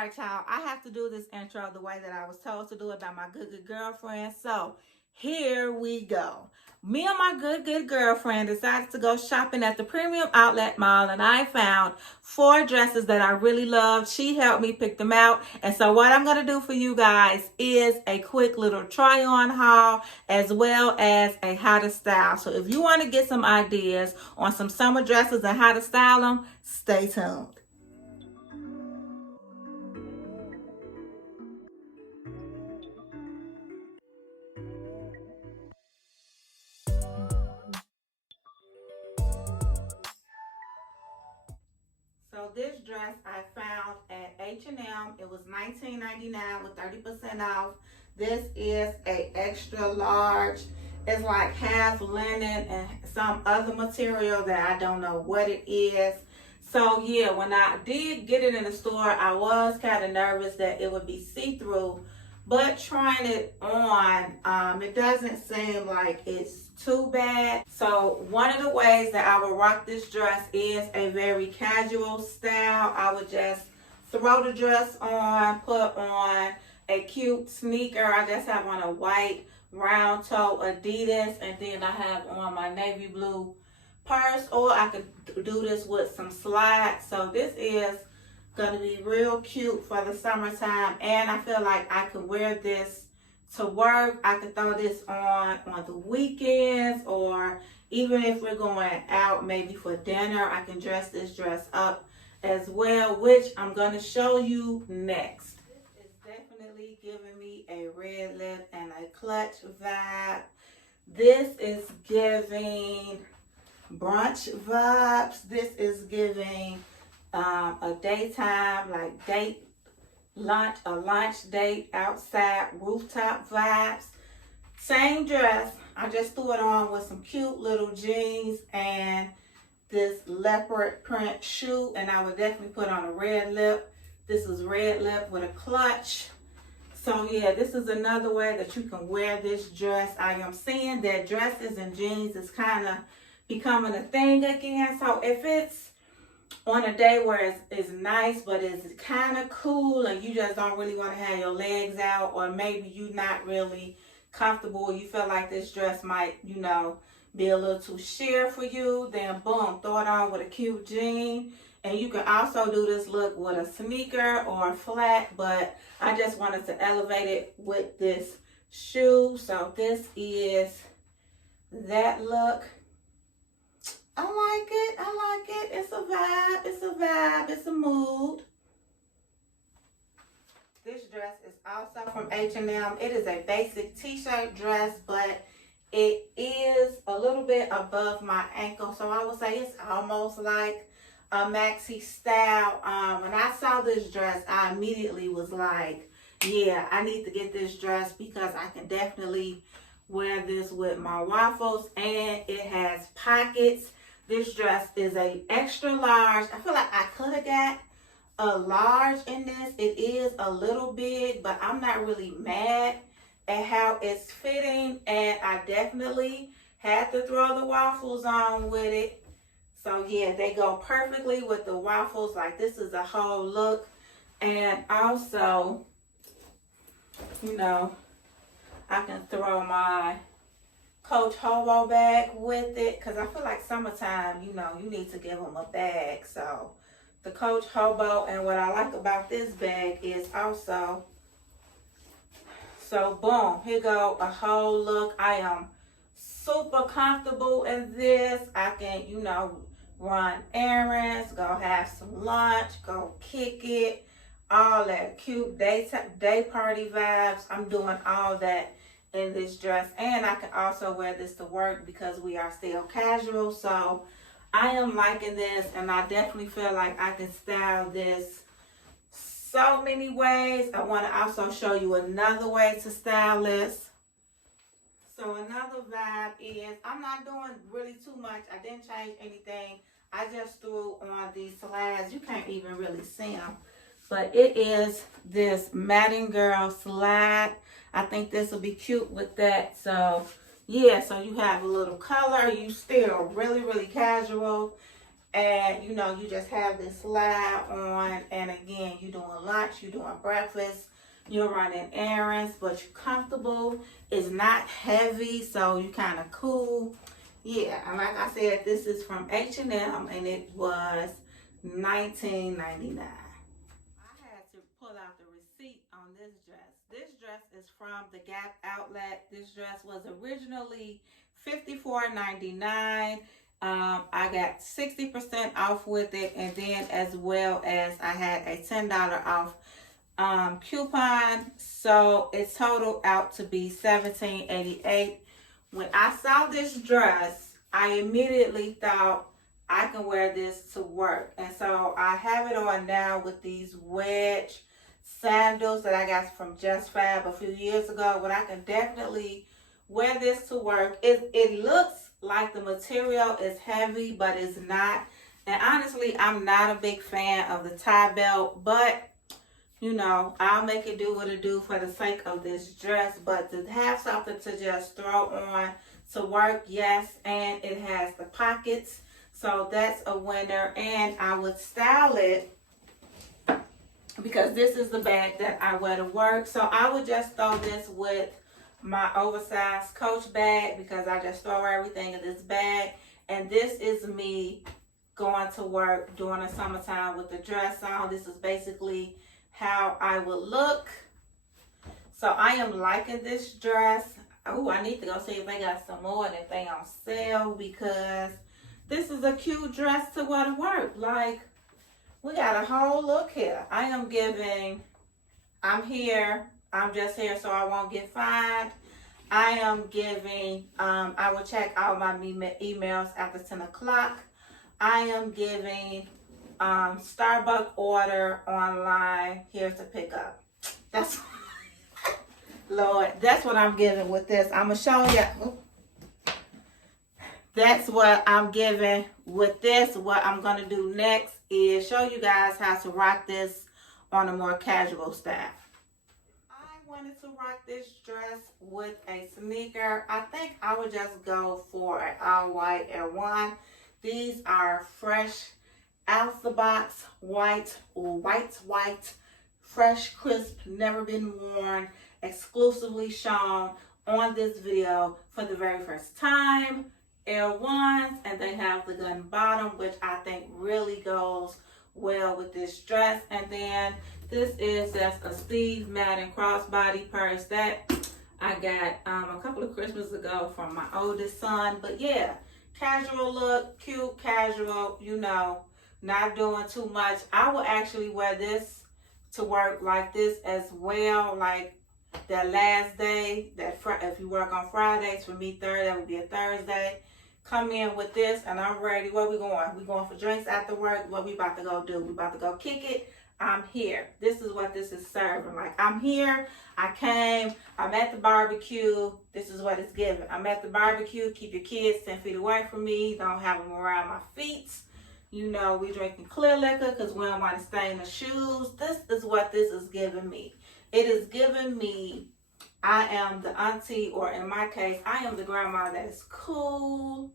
right, y'all, I have to do this intro the way that I was told to do it by my good girlfriend. So here we go. Me and my good girlfriend decided to go shopping at the Premium Outlet Mall, and I found 4 dresses that I really loved. She helped me pick them out. And so what I'm going to do for you guys is a quick little try on haul as well as a how to style. So if you want to get some ideas on some summer dresses and how to style them, stay tuned. So this dress I found at H&M. It was $19.99 with 30% off. This is a extra large. It's like half linen and some other material that I don't know what it is. So yeah, when I did get it in the store, I was kind of nervous that it would be see-through. But trying it on, it doesn't seem like it's too bad. So one of the ways that I would rock this dress is a very casual style. I would just throw the dress on, put on a cute sneaker. I just have on a white round toe Adidas, and then I have on my navy blue purse, or I could do this with some slides. So this is gonna be real cute for the summertime, and I feel like I can wear this to work. I could throw this on the weekends, or even if we're going out maybe for dinner, I can dress this dress up as well, which I'm going to show you next. This is definitely giving me a red lip and a clutch vibe. This is giving brunch vibes. This is giving a daytime, like a lunch date outside rooftop vibes. Same dress, I just threw it on with some cute little jeans and this leopard print shoe, and I would definitely put on a red lip. This is red lip with a clutch. So yeah, this is another way that you can wear this dress. I am seeing that dresses and jeans is kind of becoming a thing again. So if it's on a day where it's nice, but it's kind of cool and you just don't really want to have your legs out, or maybe you're not really comfortable, you feel like this dress might, be a little too sheer for you, then boom, throw it on with a cute jean. And you can also do this look with a sneaker or a flat, but I just wanted to elevate it with this shoe. So this is that look. I like it. It's a vibe, it's a mood. This dress is also from H&M. It is a basic t-shirt dress, but it is a little bit above my ankle. So I would say it's almost like a maxi style. When I saw this dress, I immediately was like, yeah, I need to get this dress because I can definitely wear this with my waffles, and it has pockets. This dress is a extra large. I feel like I could have got a large in this. It is a little big, but I'm not really mad at how it's fitting, and I definitely had to throw the waffles on with it. So yeah, they go perfectly with the waffles. Like, this is a whole look. And also, I can throw my Coach Hobo bag with it, because I feel like summertime, you need to give them a bag. So the Coach Hobo, and what I like about this bag is also, so boom, here go a whole look. I am super comfortable in this. I can, run errands, go have some lunch, go kick it, all that cute day party vibes. I'm doing all that in this dress, and I can also wear this to work because we are still casual. So I am liking this, and I definitely feel like I can style this so many ways. I want to also show you another way to style this. So another vibe is, I'm not doing really too much. I didn't change anything. I just threw on these slides. You can't even really see them, but it is this Madden Girl slide. I think this will be cute with that. So yeah, so you have a little color. You still really casual. And you know, you just have this slide on, and again, you're doing lunch, you're doing breakfast, you're running errands, but you're comfortable. It's not heavy, so you kind of cool. Yeah, and like I said, this is from H&M, and it was $19.99. I had to pull out the receipt on this dress. This dress is from the Gap outlet. This dress was originally $54.99. I got 60% off with it, and then as well as I had a $10 off coupon, so it totaled out to be $17.88. When I saw this dress, I immediately thought I can wear this to work, and so I have it on now with these wedge sandals that I got from Just Fab a few years ago, but I can definitely wear this to work. It looks like the material is heavy, but it's not. And honestly, I'm not a big fan of the tie belt, but you know, I'll make it do what it do for the sake of this dress. But to have something to just throw on to work, yes, and it has the pockets, so that's a winner. And I would style it because this is the bag that I wear to work. So I would just throw this with my oversized Coach bag, because I just throw everything in this bag. And this is me going to work during the summertime with the dress on. This is basically how I would look. So I am liking this dress. Oh, I need to go see if they got some more and if they on sale, because this is a cute dress to wear to work. Like, we got a whole look here. I am giving, I'm here, I'm just here so I won't get fined. I am giving, I will check all my emails after 10 o'clock. I am giving Starbucks order online, here's to pick up. That's, Lord, that's what I'm giving with this. I'm going to show you. That's what I'm giving with this. What I'm going to do next is show you guys how to rock this on a more casual style. I wanted to rock this dress with a sneaker. I think I would just go for an all white Air One. These are fresh out the box, white, fresh, crisp, never been worn, exclusively shown on this video for the very first time. Air Ones, and they have the gun bottom, which I think really goes well with this dress. And then this is just a Steve Madden crossbody purse that I got a couple of Christmas ago from my oldest son. But yeah, casual look, cute, casual, you know, not doing too much. I will actually wear this to work like this as well, like that last day, if you work on Fridays, for me Thursday, that would be a Thursday. Come in with this and I'm ready. Where we going? We going for drinks after work? What we about to go do? We about to go kick it? I'm here. This is what this is serving. Like, I'm here. I came. I'm at the barbecue. This is what it's giving. I'm at the barbecue. Keep your kids 10 feet away from me. Don't have them around my feet. You know, we drinking clear liquor because we don't want to stain the shoes. This is what this is giving me. It is giving me, I am the auntie, or in my case, I am the grandma that is cool,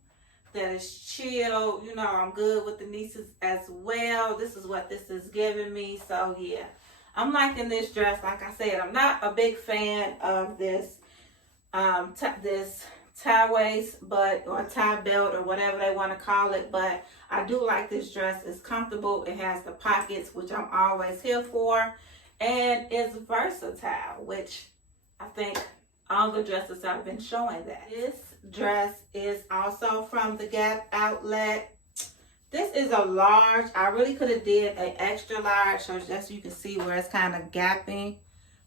that is chill. You know, I'm good with the nieces as well. This is what this is giving me. So yeah, I'm liking this dress. Like I said, I'm not a big fan of this this tie waist, or tie belt, or whatever they want to call it, but I do like this dress. It's comfortable. It has the pockets, which I'm always here for, and it's versatile, which I think all the dresses I've been showing that. This dress is also from the Gap outlet. This is a large. I really could have did an extra large, so just so you can see where it's kind of gapping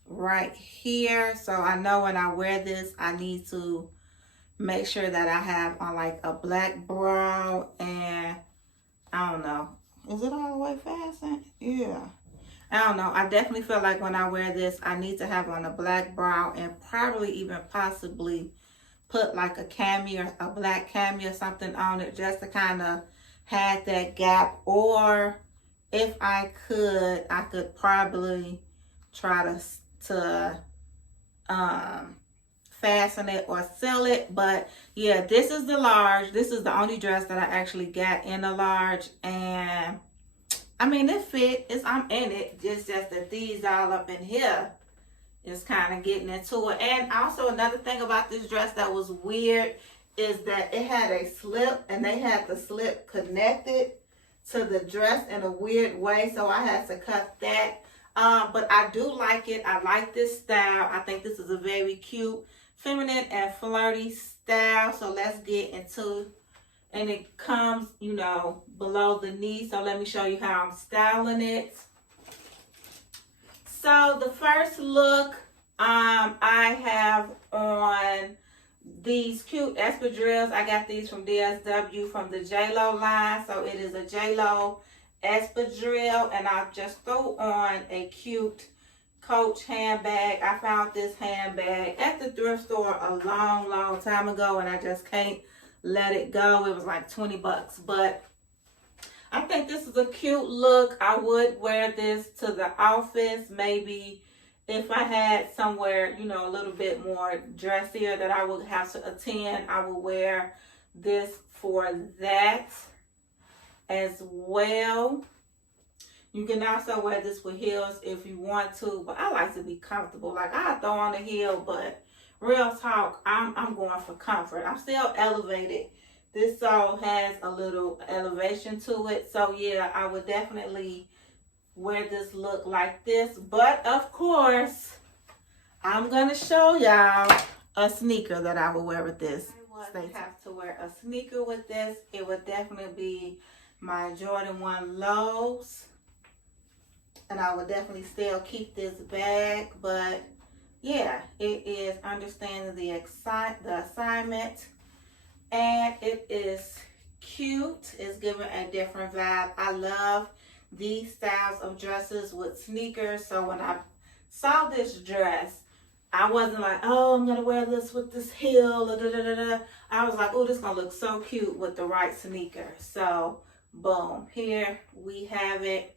right here. So I know when I wear this, I need to make sure that I have on like a black bra, and I don't know. Is it all the way fastened? Yeah. I don't know. I definitely feel like when I wear this, I need to have on a black bra, and probably even possibly put like a cami, or a black cami or something on it, just to kind of have that gap. Or if I could probably try to fasten it or seal it. But yeah, this is the large. This is the only dress that I actually got in a large, and I mean it fit. I'm in it. It's just that these all up in here is kind of getting into it. And also another thing about this dress that was weird is that it had a slip, and they had the slip connected to the dress in a weird way, so I had to cut that. But I do like it. I like this style. I think this is a very cute, feminine, and flirty style. So let's get into, and it comes, you know, below the knee. So let me show you how I'm styling it. So the first look, I have on these cute espadrilles. I got these from DSW from the J-Lo line. So it is a J-Lo espadrille, and I just threw on a cute Coach handbag. I found this handbag at the thrift store a long time ago, and I just can't let it go. It was like 20 bucks, but I think this is a cute look. I would wear this to the office. Maybe if I had somewhere, you know, a little bit more dressier that I would have to attend, I would wear this for that as well. You can also wear this with heels if you want to, but I like to be comfortable. Like, I throw on a heel, but real talk, I'm going for comfort. I'm still elevated. This all has a little elevation to it. So yeah, I would definitely wear this look like this. But of course, I'm gonna show y'all a sneaker that I would wear with this. I would have to wear a sneaker with this. It would definitely be my Jordan 1 lows, and I would definitely still keep this bag. But yeah, it is understanding the assignment, and it is cute. It's giving a different vibe. I love these styles of dresses with sneakers. So when I saw this dress, I wasn't like, oh, I'm gonna wear this with this heel. I was like, oh, this is gonna look so cute with the right sneaker. So boom, here we have it,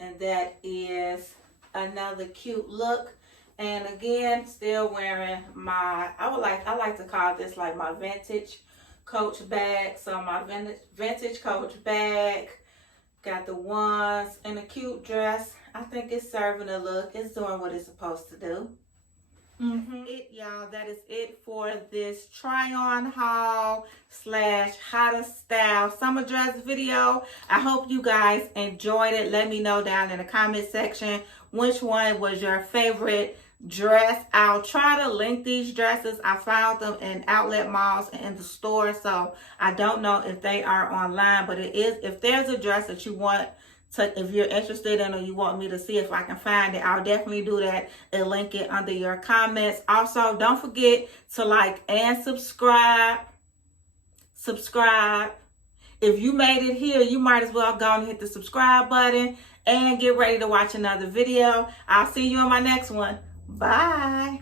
and that is another cute look. And again, still wearing my, I like to call this like my vintage Coach bag. So my vintage Coach bag, got the ones in a cute dress. I think it's serving a look. It's doing what it's supposed to do. Y'all, that is it for this try on haul / how to style summer dress video. I hope you guys enjoyed it. Let me know down in the comment section which one was your favorite dress. I'll try to link these dresses. I found them in outlet malls and in the store, so I don't know if they are online, but it is, if there's a dress that you want to, if you're interested in, or you want me to see if I can find it, I'll definitely do that and link it under your comments. Also, don't forget to like and subscribe. If you made it here, you might as well go and hit the subscribe button and get ready to watch another video. I'll see you on my next one. Bye.